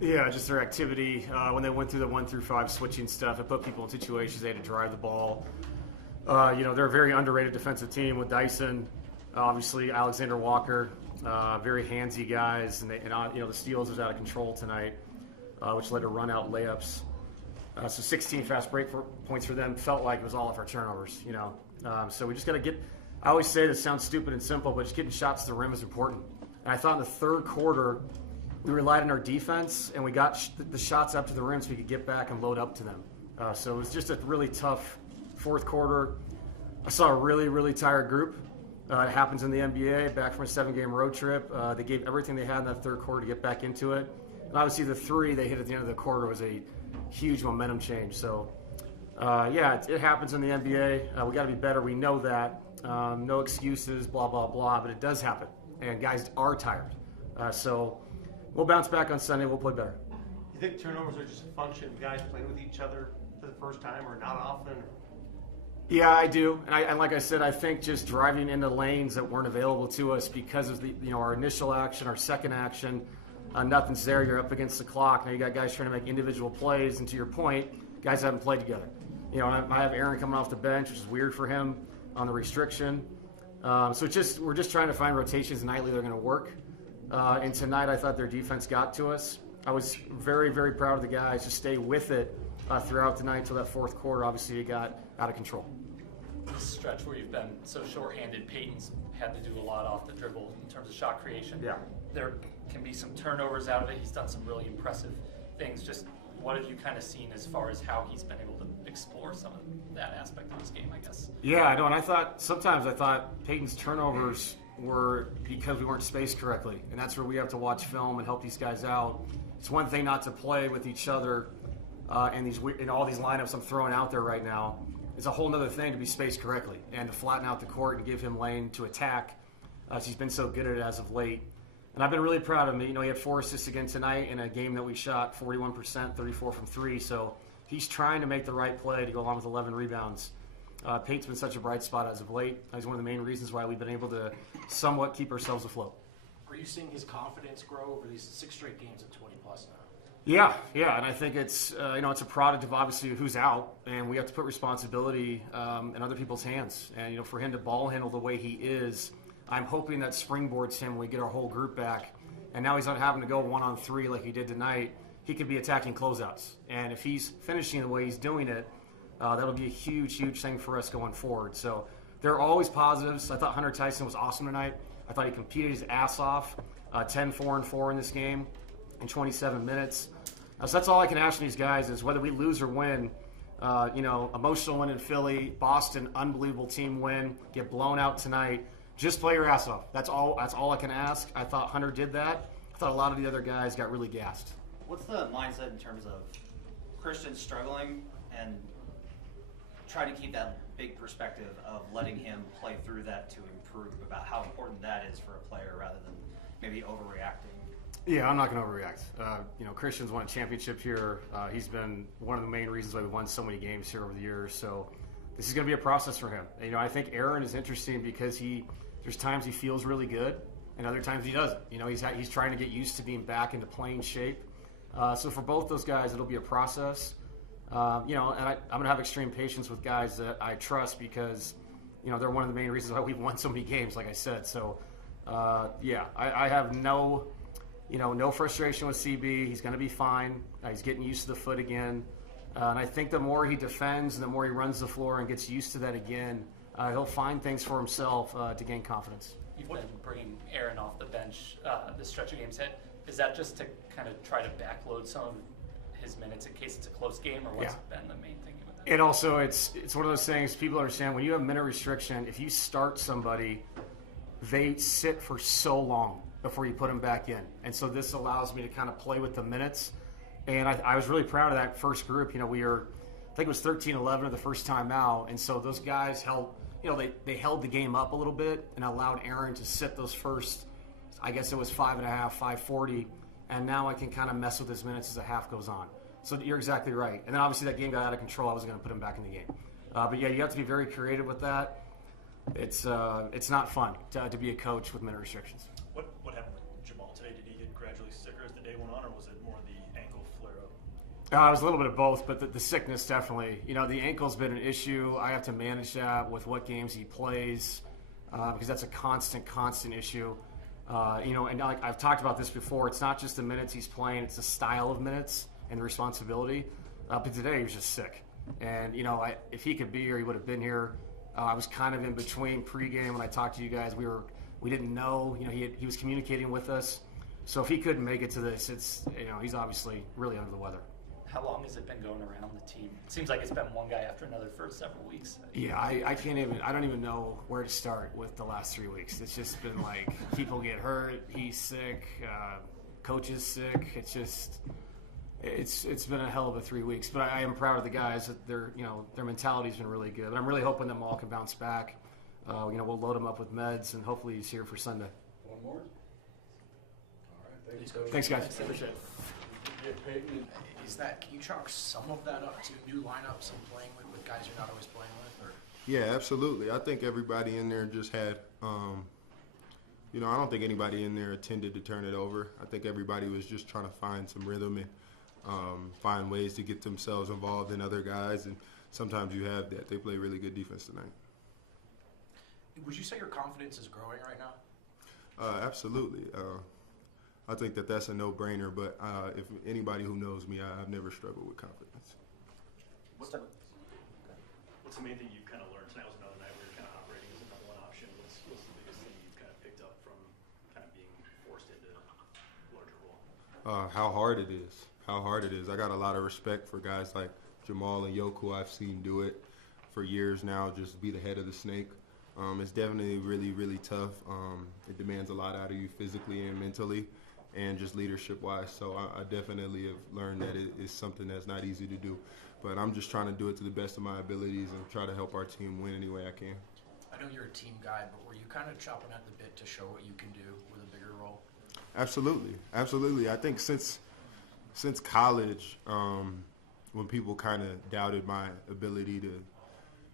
Yeah, just their activity. When they went through the 1 through 5 switching stuff, it put people in situations they had to drive the ball. They're a very underrated defensive team with Dyson, obviously Alexander Walker, very handsy guys, and the steals was out of control tonight, which led to run-out layups. So 16 fast break points for them felt like it was all of our turnovers. So we just got to get. I always say this sounds stupid and simple, but just getting shots to the rim is important. And I thought in the third quarter, we relied on our defense, and we got the shots up to the rim so we could get back and load up to them. So it was just a really tough fourth quarter. I saw a really, really tired group. It happens in the NBA, back from a 7-game road trip. They gave everything they had in that third quarter to get back into it. And obviously the three they hit at the end of the quarter was a huge momentum change. So, it happens in the NBA. We got to be better. We know that. No excuses, blah, blah, blah, but it does happen. And guys are tired. So we'll bounce back on Sunday. We'll play better. You think turnovers are just a function of guys playing with each other for the first time or not often? Yeah, I do. And like I said, I think just driving into lanes that weren't available to us because of our initial action, our second action, nothing's there. You're up against the clock. Now you got guys trying to make individual plays. And to your point, guys haven't played together. I have Aaron coming off the bench, which is weird for him on the restriction. So we're just trying to find rotations nightly that are going to work. And tonight I thought their defense got to us. I was very, very proud of the guys to stay with it throughout the night until that fourth quarter. Obviously, it got out of control. This stretch where you've been so shorthanded, Peyton's had to do a lot off the dribble in terms of shot creation. Yeah. There can be some turnovers out of it. He's done some really impressive things. Just what have you kind of seen as far as how he's been able to explore some of that aspect of his game, I guess? Yeah, I know. And sometimes I thought Peyton's turnovers were because we weren't spaced correctly. And that's where we have to watch film and help these guys out. It's one thing not to play with each other in all these lineups I'm throwing out there right now. It's a whole other thing to be spaced correctly and to flatten out the court and give him lane to attack. He's been so good at it as of late. And I've been really proud of him. He had 4 assists again tonight in a game that we shot 41%, 34 from 3. So he's trying to make the right play to go along with 11 rebounds. Peyton's been such a bright spot as of late. He's one of the main reasons why we've been able to somewhat keep ourselves afloat. Are you seeing his confidence grow over these 6 straight games of 20-plus now? Yeah, and I think it's it's a product of obviously who's out, and we have to put responsibility in other people's hands. And for him to ball handle the way he is, I'm hoping that springboards him when we get our whole group back. And now he's not having to go 1-on-3 like he did tonight. He could be attacking closeouts, and if he's finishing the way he's doing it, that'll be a huge, huge thing for us going forward. So there are always positives. I thought Hunter Tyson was awesome tonight. I thought he competed his ass off, 10, 4, and 4 in this game in 27 minutes. So that's all I can ask from these guys is whether we lose or win, emotional win in Philly, Boston, unbelievable team win, get blown out tonight. Just play your ass off. That's all I can ask. I thought Hunter did that. I thought a lot of the other guys got really gassed. What's the mindset in terms of Christian struggling and trying to keep that big perspective of letting him play through that to improve, about how important that is for a player rather than maybe overreacting? Yeah, I'm not going to overreact. Christian's won a championship here. He's been one of the main reasons why we won so many games here over the years. So this is going to be a process for him. I think Aaron is interesting because there's times he feels really good and other times he doesn't. He's trying to get used to being back into playing shape. So for both those guys, it'll be a process. And I'm going to have extreme patience with guys that I trust because, they're one of the main reasons why we've won so many games, like I said. So, I have no frustration with CB. He's going to be fine. He's getting used to the foot again. And I think the more he defends and the more he runs the floor and gets used to that again, he'll find things for himself to gain confidence. You've been bringing Aaron off the bench this stretch of games. Is that just to kind of try to backload some of his minutes in case it's a close game, or what's been the main thing with that? And also, it's one of those things people understand. When you have minute restriction, if you start somebody, they sit for so long before you put them back in. And so this allows me to kind of play with the minutes. And I was really proud of that first group. I think it was 13-11 the first time out. And so those guys held, they held the game up a little bit and allowed Aaron to sit those first, I guess it was 5.5, 5:40. And now I can kind of mess with his minutes as the half goes on. So you're exactly right. And then obviously that game got out of control. I wasn't going to put him back in the game. But yeah, you have to be very creative with that. It's not fun to be a coach with minute restrictions. What happened with Jamal today? Did he get gradually sicker as the day went on, or or was it more the ankle flare-up? It was a little bit of both, but the sickness definitely. The ankle's been an issue. I have to manage that with what games he plays because that's a constant issue. And like I've talked about this before, it's not just the minutes he's playing, it's the style of minutes and the responsibility. But today he was just sick. And, if he could be here, he would have been here. I was kind of in between pregame when I talked to you guys. We didn't know. He was communicating with us. So if he couldn't make it to this, it's he's obviously really under the weather. How long has it been going around the team? It seems like it's been one guy after another for several weeks. Yeah, I don't even know where to start with the last 3 weeks. It's just been like people get hurt, he's sick, coach is sick. It's been a hell of a 3 weeks. But I am proud of the guys that their mentality's been really good. And I'm really hoping that Maul can bounce back. We'll load him up with meds and hopefully he's here for Sunday. One more? All right, thanks, Coach. Thanks, guys. Appreciate it. Can you chalk some of that up to new lineups and playing with guys you're not always playing with? Or? Yeah, absolutely. I think everybody in there just had, I don't think anybody in there intended to turn it over. I think everybody was just trying to find some rhythm and find ways to get themselves involved in other guys. And sometimes you have that. They play really good defense tonight. Would you say your confidence is growing right now? Absolutely. I think that's a no-brainer, but if anybody who knows me, I've never struggled with confidence. What's the main thing you kind of learned tonight? Was another night where you're kind of operating as a number one option. What's the biggest thing you kind of picked up from kind of being forced into a larger role? How hard it is. How hard it is. I got a lot of respect for guys like Jamal and Yoku. I've seen do it for years now, just be the head of the snake. It's definitely really, really tough. It demands a lot out of you physically and mentally, and just leadership-wise. So I definitely have learned that it is something that's not easy to do. But I'm just trying to do it to the best of my abilities and try to help our team win any way I can. I know you're a team guy, but were you kind of chopping at the bit to show what you can do with a bigger role? Absolutely. Absolutely. I think since college, when people kind of doubted my ability to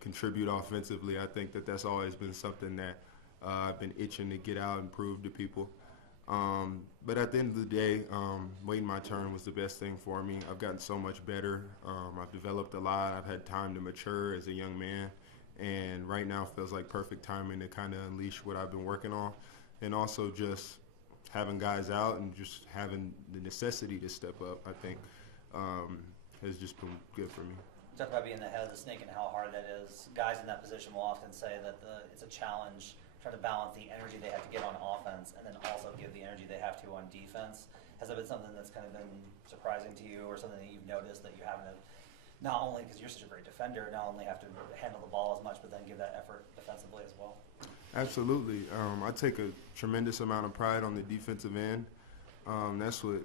contribute offensively, I think that's always been something that I've been itching to get out and prove to people. But at the end of the day, waiting my turn was the best thing for me. I've gotten so much better. I've developed a lot. I've had time to mature as a young man. And right now feels like perfect timing to kind of unleash what I've been working on. And also just having guys out and just having the necessity to step up, I think, has just been good for me. Talk about being the head of the snake and how hard that is. Guys in that position will often say that it's a challenge trying to balance the energy they have to get on offense and then also give the energy they have to on defense. Has that been something that's kind of been surprising to you or something that you've noticed that you haven't, not only because you're such a great defender, not only have to handle the ball as much, but then give that effort defensively as well? Absolutely. I take a tremendous amount of pride on the defensive end. That's what,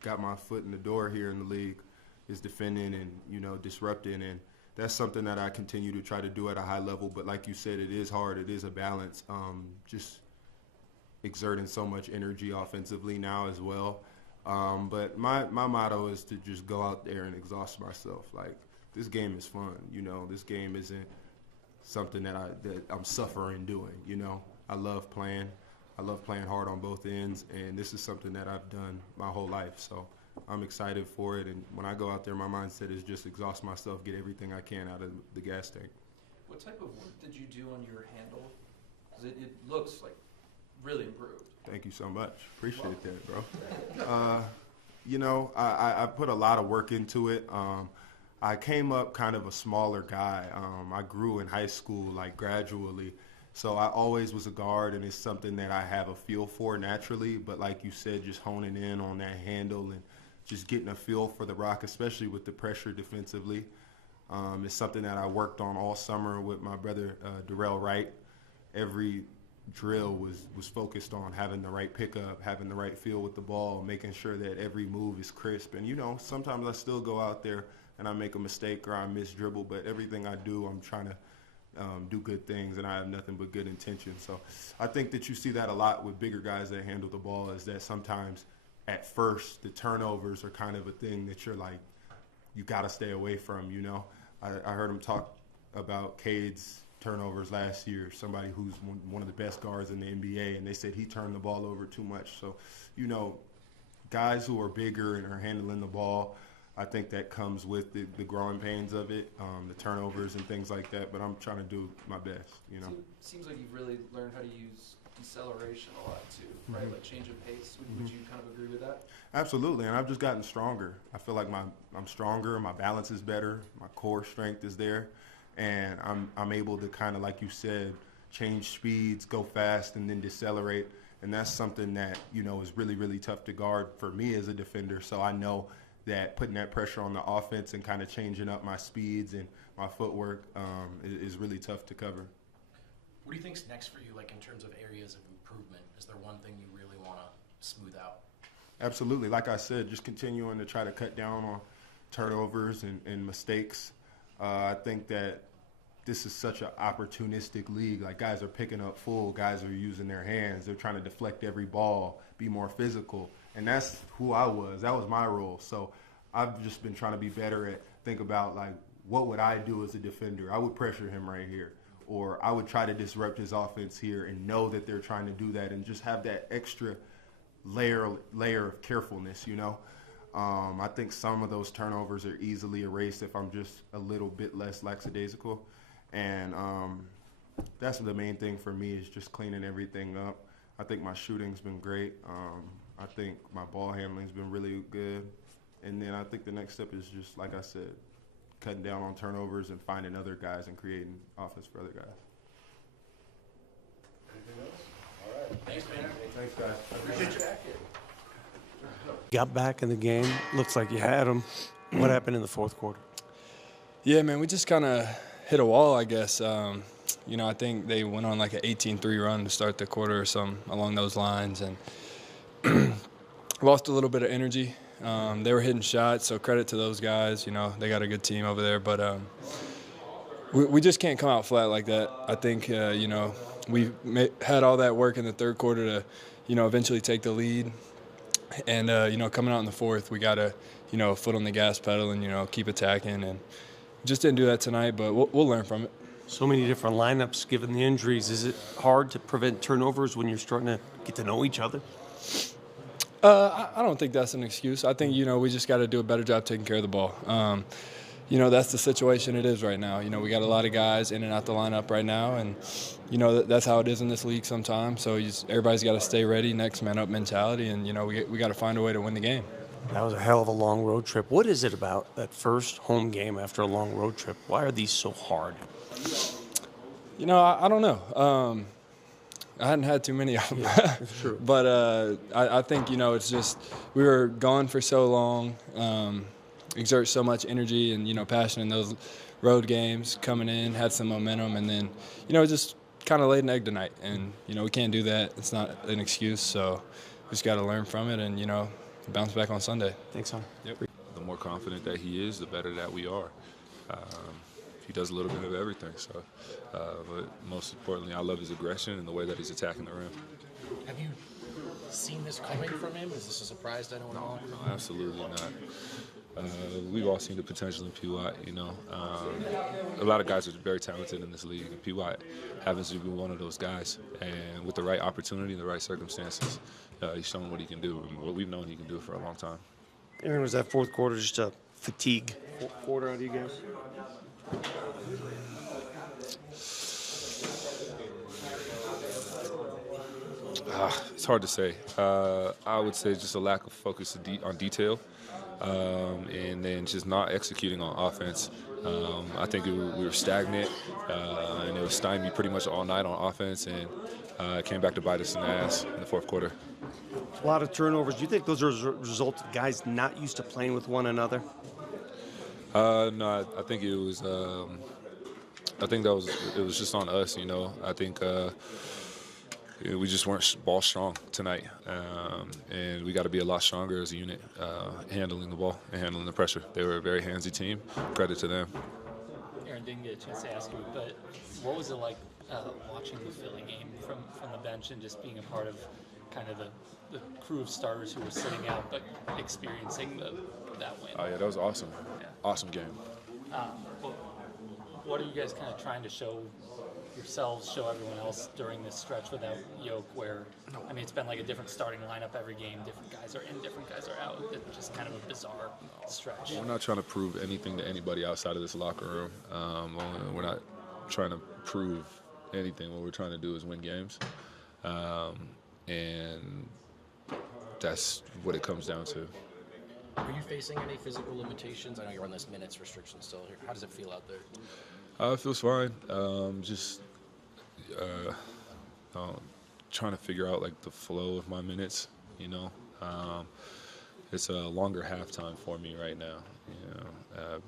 got my foot in the door here in the league, is defending and, disrupting. And that's something that I continue to try to do at a high level. But like you said, it is hard. It is a balance. Just exerting so much energy offensively now as well. But my motto is to just go out there and exhaust myself. Like, this game is fun. This game isn't something that I'm suffering doing. I love playing. I love playing hard on both ends, and this is something that I've done my whole life. So I'm excited for it, and when I go out there, my mindset is just exhaust myself, get everything I can out of the gas tank. What type of work did you do on your handle? Because it looks like really improved. Thank you so much. Appreciate that, bro. I put a lot of work into it. I came up kind of a smaller guy. I grew in high school, gradually. So I always was a guard, and it's something that I have a feel for naturally. But like you said, just honing in on that handle and just getting a feel for the rock, especially with the pressure defensively. It's something that I worked on all summer with my brother, Darrell Wright. Every drill was focused on having the right pickup, having the right feel with the ball, making sure that every move is crisp. And, sometimes I still go out there and I make a mistake or I miss dribble, but everything I do, I'm trying to do good things, and I have nothing but good intention. So I think that you see that a lot with bigger guys that handle the ball, is that sometimes at first the turnovers are kind of a thing that you're like, you got to stay away from, I heard him talk about Cade's turnovers last year, somebody who's one of the best guards in the NBA, and they said he turned the ball over too much. So, guys who are bigger and are handling the ball, I think that comes with the growing pains of it, the turnovers and things like that. But I'm trying to do my best, you know. Seems like you've really learned how to use deceleration a lot too, right? Mhm. Like change of pace. Would you kind of agree with that? Absolutely, and I've just gotten stronger. I feel like I'm stronger, my balance is better, my core strength is there, and I'm able to kind of, like you said, change speeds, go fast, and then decelerate. And that's something that, you know, is really, really tough to guard for me as a defender. So I know that putting that pressure on the offense and kind of changing up my speeds and my footwork is really tough to cover. What do you think's next for you, like in terms of areas of improvement? Is there one thing you really want to smooth out? Absolutely. Like I said, just continuing to try to cut down on turnovers and mistakes. I think that this is such an opportunistic league. Like, guys are picking up full, guys are using their hands, they're trying to deflect every ball, be more physical. And that's who I was. That was my role. So I've just been trying to be better at think about, like, what would I do as a defender? I would pressure him right here. Or I would try to disrupt his offense here and know that they're trying to do that and just have that extra layer of carefulness, you know. I think some of those turnovers are easily erased if I'm just a little bit less lackadaisical. And that's the main thing for me, is just cleaning everything up. I think my shooting's been great. I think my ball handling's been really good. And then I think the next step is just, like I said, cutting down on turnovers and finding other guys and creating offense for other guys. Anything else? All right. Thanks, man. Thanks, guys. Appreciate your jacket. Got back in the game. Looks like you had them. What happened in the fourth quarter? Yeah, man, we just kind of hit a wall, I guess. You know, I think they went on like an 18-3 run to start the quarter or something along those lines, and lost a little bit of energy. They were hitting shots, so credit to those guys. You know, they got a good team over there, but we just can't come out flat like that. I think, you know, we had all that work in the third quarter to, you know, eventually take the lead. And, you know, coming out in the fourth, we got to, you know, foot on the gas pedal and, you know, keep attacking. And just didn't do that tonight, but we'll learn from it. So many different lineups given the injuries. Is it hard to prevent turnovers when you're starting to get to know each other? I don't think that's an excuse. I think, you know, we just got to do a better job taking care of the ball. You know, that's the situation it is right now. You know, we got a lot of guys in and out the lineup right now, and, you know, that's how it is in this league sometimes. So everybody's got to stay ready, next man up mentality, and, you know, we got to find a way to win the game. That was a hell of a long road trip. What is it about that first home game after a long road trip? Why are these so hard? You know, I don't know. I hadn't had too many of them. Yeah, that's true. But I think, you know, it's just we were gone for so long, exert so much energy and, you know, passion in those road games, coming in, had some momentum, and then, you know, just kind of laid an egg tonight. And, you know, we can't do that. It's not an excuse. So we just got to learn from it and, you know, bounce back on Sunday. Thanks, hon. Yep. The more confident that he is, the better that we are. He does a little bit of everything. So, but most importantly, I love his aggression and the way that he's attacking the rim. Have you seen this coming from him? Is this a surprise to anyone else? No, absolutely not. We've all seen the potential in P.Y., you know. A lot of guys are very talented in this league, and P.Y. happens to be one of those guys. And with the right opportunity and the right circumstances, he's shown what he can do, and what we've known he can do for a long time. Aaron, was that fourth quarter just a fatigue quarter out of you guys? It's hard to say. I would say just a lack of focus on detail, and then just not executing on offense. I think we were stagnant, and it was stymied pretty much all night on offense, and it came back to bite us in the ass in the fourth quarter. A lot of turnovers. Do you think those are a result of guys not used to playing with one another? No, I think it was. I think it was just on us. You know, I think we just weren't ball strong tonight, and we got to be a lot stronger as a unit, handling the ball and handling the pressure. They were a very handsy team. Credit to them. Aaron, didn't get a chance to ask you, but what was it like watching the Philly game from the bench and just being a part of kind of the crew of starters who were sitting out but experiencing that win? Oh yeah, that was awesome. Yeah. Awesome game. What are you guys kind of trying to show yourselves show everyone else during this stretch without Yoke, where, I mean, it's been like a different starting lineup every game. Different guys are in, different guys are out. It's just kind of a bizarre stretch. We're not trying to prove anything to anybody outside of this locker room. We're not trying to prove anything. What we're trying to do is win games. And that's what it comes down to. Are you facing any physical limitations? I know you're on this minutes restriction still. How does it feel out there? It feels fine. Trying to figure out like the flow of my minutes. You know, it's a longer halftime for me right now. You know,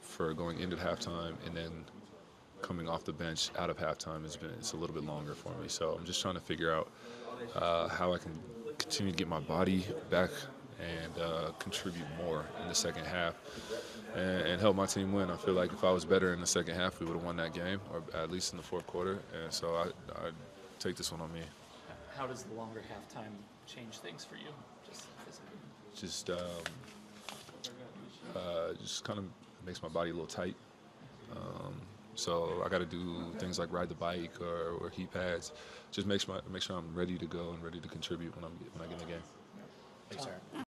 for going into halftime and then coming off the bench out of halftime it's a little bit longer for me. So I'm just trying to figure out how I can continue to get my body back and contribute more in the second half and help my team win. I feel like if I was better in the second half, we would have won that game, or at least in the fourth quarter. And so I take this one on me. How does the longer halftime change things for you, just physically? Just kind of makes my body a little tight. So I got to do things like ride the bike or heat pads. Just make sure I'm ready to go and ready to contribute when I get in the game. Thanks, Aaron.